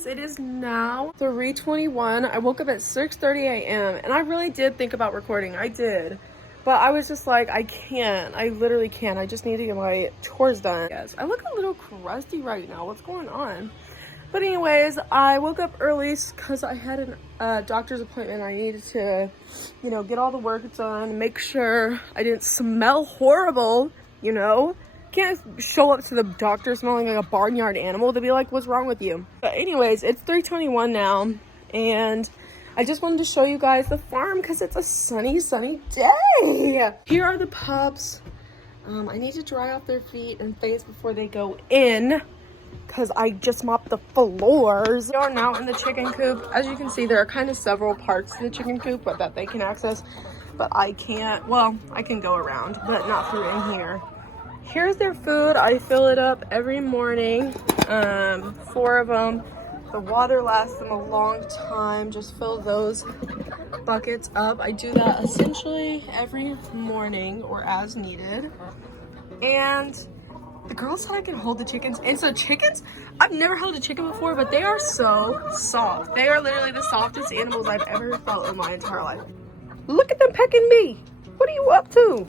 guys, it is now 3:21. I woke up at 6:30 a.m. and I really did think about recording. I did. But I was just like, I can't. I literally can't. I just need to get my chores done. Yes, I look a little crusty right now. What's going on? But anyways, I woke up early because I had a doctor's appointment. I needed to, you know, get all the work done, make sure I didn't smell horrible, you know. Can't show up to the doctor smelling like a barnyard animal. They'll be like, what's wrong with you? But anyways, it's 3:21 now, and I just wanted to show you guys the farm because it's a sunny day. Here are the pups. I need to dry off their feet and face before they go in because I just mopped the floors. They are now in the chicken coop. As you can see, there are kind of several parts to the chicken coop but that they can access, but I can't. Well, I can go around, but not through in here. Here's their food. I fill it up every morning, 4 of them. The water lasts them a long time. Just fill those buckets up. I do that essentially every morning or as needed. And the girl said I can hold the chickens. And so chickens, I've never held a chicken before, but they are so soft. They are literally the softest animals I've ever felt in my entire life. Look at them pecking me. What are you up to?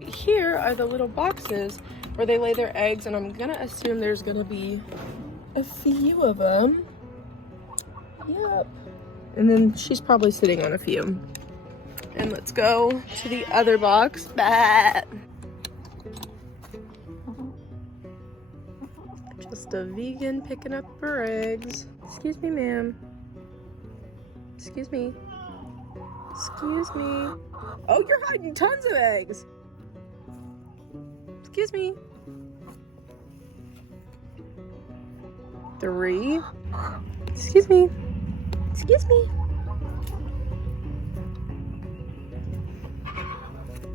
Here are the little boxes where they lay their eggs, and I'm gonna assume there's gonna be a few of them. Yep. And then she's probably sitting on a few. And let's go to the other box. Bah. Just a vegan picking up her eggs. Excuse me, ma'am. Excuse me. Excuse me. Oh, you're hiding tons of eggs. Excuse me. 3. Excuse me. Excuse me.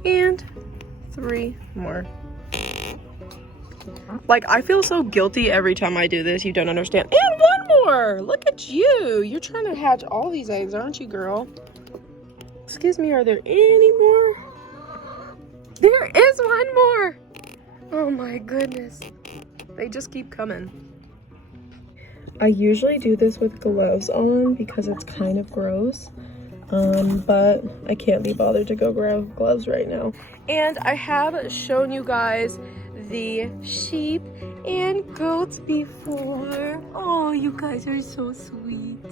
And 3 more. Like, I feel so guilty every time I do this. You don't understand. And 1 more. Look at you. You're trying to hatch all these eggs, aren't you, girl? Excuse me, are there any more? There is 1 more. Oh my goodness. They just keep coming. I usually do this with gloves on because it's kind of gross. But I can't be bothered to go grab gloves right now. And I have shown you guys the sheep and goats before. Oh, you guys are so sweet.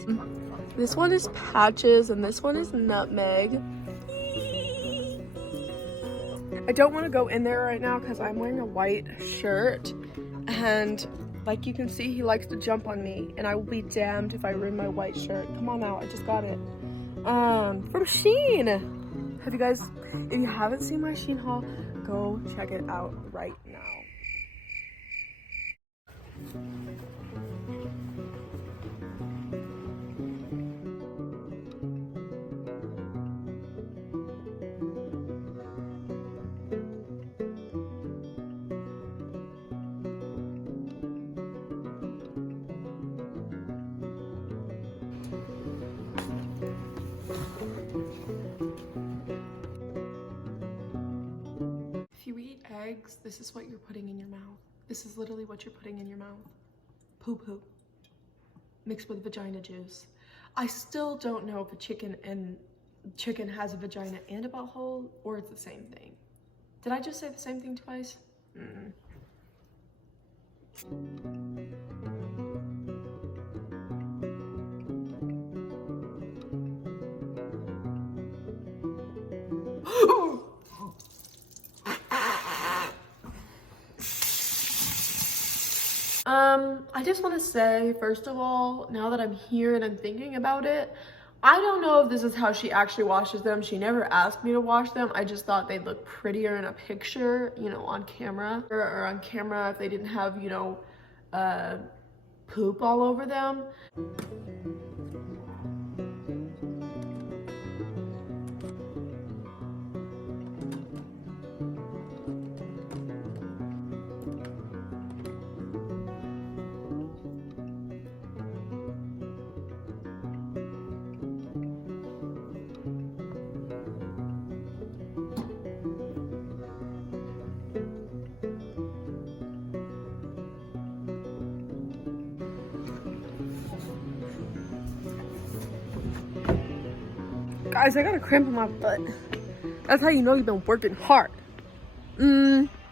This one is Patches and this one is Nutmeg. I don't want to go in there right now because I'm wearing a white shirt, and like you can see, he likes to jump on me, and I will be damned if I ruin my white shirt. Come on out, I just got it from Shein. Have you guys, if you haven't seen my Shein haul, go check it out right now. If you eat eggs, this is what you're putting in your mouth. This is literally what you're putting in your mouth. Poo-poo. Mixed with vagina juice. I still don't know if a chicken has a vagina and a butthole, or it's the same thing. Did I just say the same thing twice? I just want to say, first of all, now that I'm here and I'm thinking about it, I don't know if this is how she actually washes them. She never asked me to wash them. I just thought they'd look prettier in a picture, you know, on camera. Or on camera if they didn't have, you know, poop all over them. Guys, I got a cramp in my butt. That's how you know you've been working hard.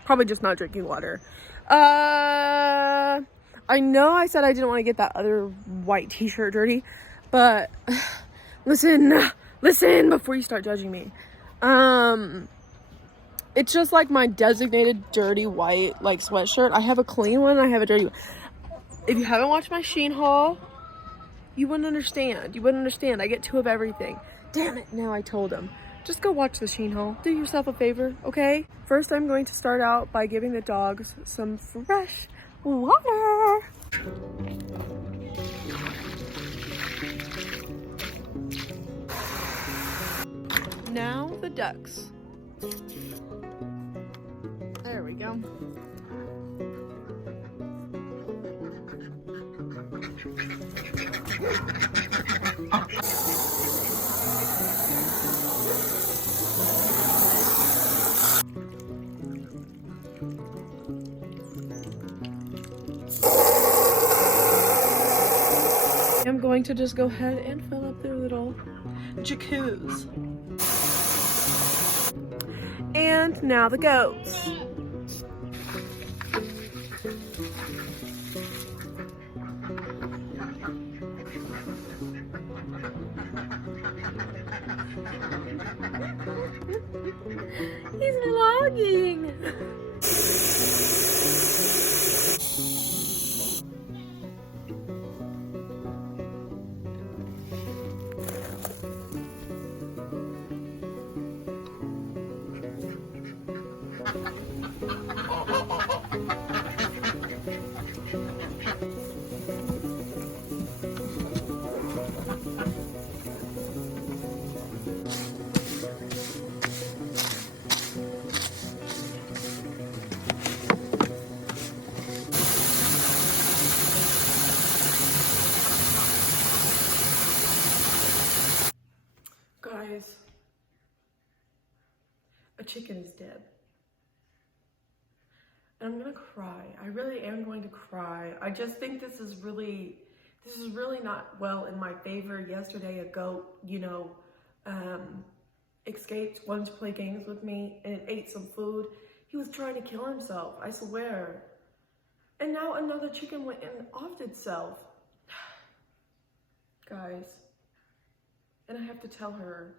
Probably just not drinking water. I know I said I didn't want to get that other white t-shirt dirty, but listen before you start judging me. It's just like my designated dirty white like sweatshirt. I have a clean one, I have a dirty one. If you haven't watched my Shein haul, you wouldn't understand. I get 2 of everything. Damn it, now I told him. Just go watch the Shein haul. Do yourself a favor, okay? First, I'm going to start out by giving the dogs some fresh water. Now the ducks. There we go. I'm going to just go ahead and fill up their little jacuzzi. And now the goats. He's vlogging. Guys, a chicken is dead. And I'm gonna cry. I really am going to cry. I just think this is really not well in my favor. Yesterday, a goat, escaped, wanted to play games with me, and it ate some food. He was trying to kill himself, I swear. And now another chicken went and offed itself. Guys. And I have to tell her,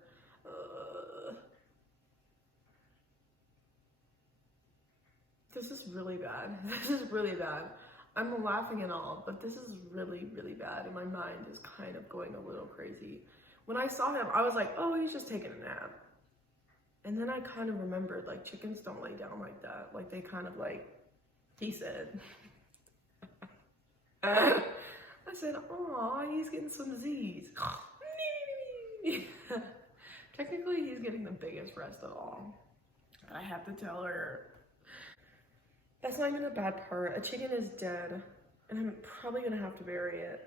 this is really bad. This is really bad. I'm laughing and all, but this is really, really bad. And my mind is kind of going a little crazy. When I saw him, I was like, oh, he's just taking a nap. And then I kind of remembered, like, chickens don't lay down like that. Like, they kind of like, he said. I said, aw, he's getting some Z's. Technically, he's getting the biggest rest of all. But I have to tell her. That's not even a bad part. A chicken is dead, and I'm probably gonna have to bury it.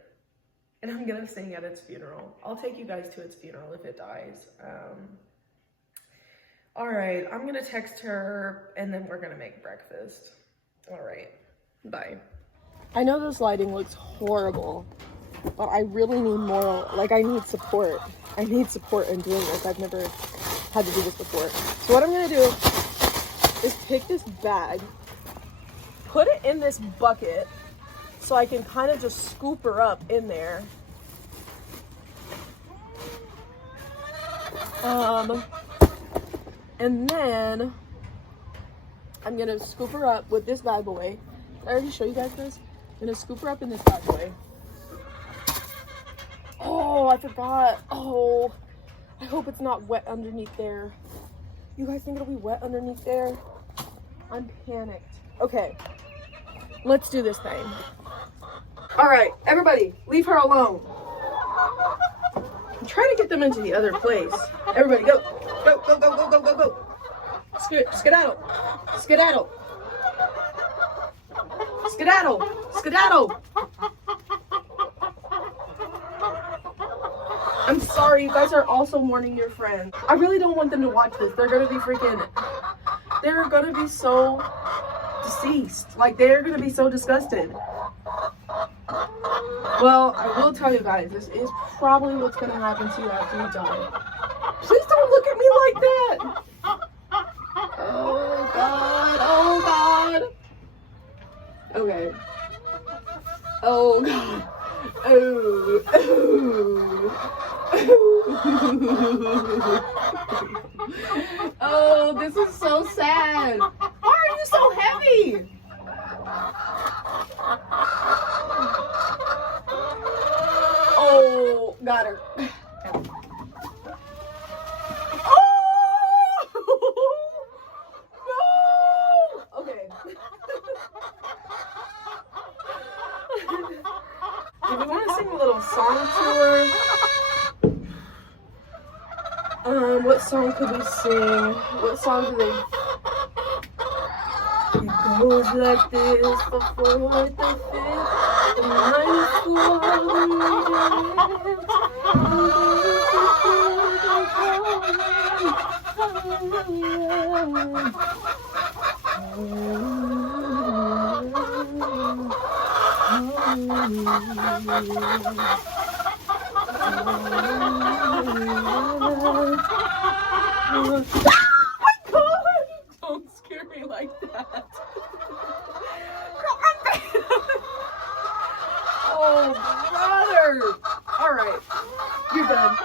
And I'm gonna sing at its funeral. I'll take you guys to its funeral if it dies. All right, I'm gonna text her, and then we're gonna make breakfast. All right, bye. I know this lighting looks horrible, but I really need more, like, I need support. I need support in doing this. I've never had to do this before. So what I'm gonna do is pick this bag, put it in this bucket so I can kind of just scoop her up in there. And then I'm gonna scoop her up with this bad boy. Did I already show you guys this? I'm gonna scoop her up in this bad boy. Oh, I forgot. Oh, I hope it's not wet underneath there. You guys think it'll be wet underneath there? I'm panicked. Okay, let's do this thing. All right, everybody, leave her alone. I'm trying to get them into the other place. Everybody, go. Go, go, go, go, go, go, go. Skedaddle. Skedaddle. Skedaddle. Skedaddle. I'm sorry, you guys are also mourning your friend. I really don't want them to watch this. They're gonna be so deceased. Like, they're gonna be so disgusted. Well, I will tell you guys, this is probably what's gonna happen to you after you die. Please don't look at me like that. Oh God, oh God. Okay. Oh God. Oh, oh. Oh, this is so sad. Why are you so heavy? Oh, got her. Do we want to sing a little song to her? What song could we sing? What song do they? It goes like this: the fourth, the fifth, the ninth, Oh my God! Don't scare me like that. Oh, brother! Alright, you're done.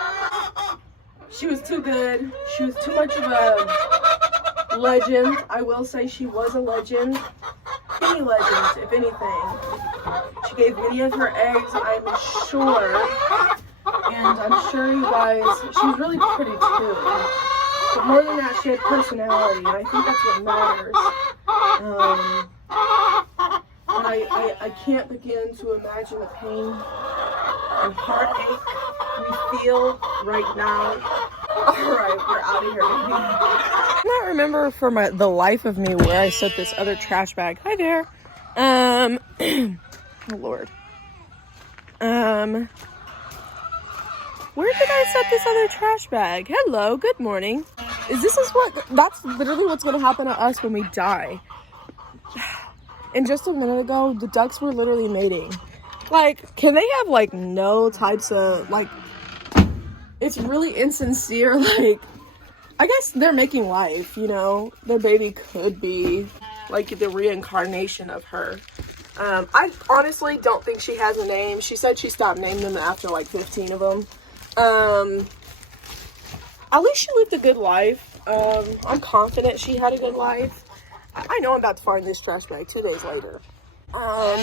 She was too good. She was too much of a legend. I will say she was a legend. Any legends, if anything. She gave many of her eggs, I'm sure. And I'm sure you guys, she was really pretty too. But more than that, she had personality, and I think that's what matters. And I can't begin to imagine the pain and heartache we feel right now. Alright, we're out of here. I cannot remember for the life of me where I set this other trash bag. Hi there. Oh Lord. Where did I set this other trash bag? Hello, good morning. That's literally what's gonna happen to us when we die. And just a minute ago, the ducks were literally mating. Like, can they have like no types of like, it's really insincere. Like, I guess they're making life, you know, their baby could be like the reincarnation of her. I honestly don't think she has a name. She said she stopped naming them after like 15 of them. At least she lived a good life. I'm confident she had a good life. I know I'm about to find this trash bag 2 days later. Oh.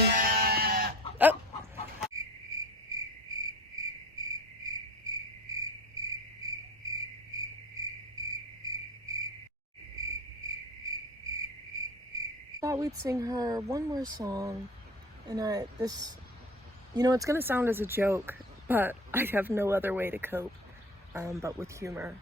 Thought we'd sing her one more song, and you know, it's gonna sound as a joke, but I have no other way to cope, but with humor.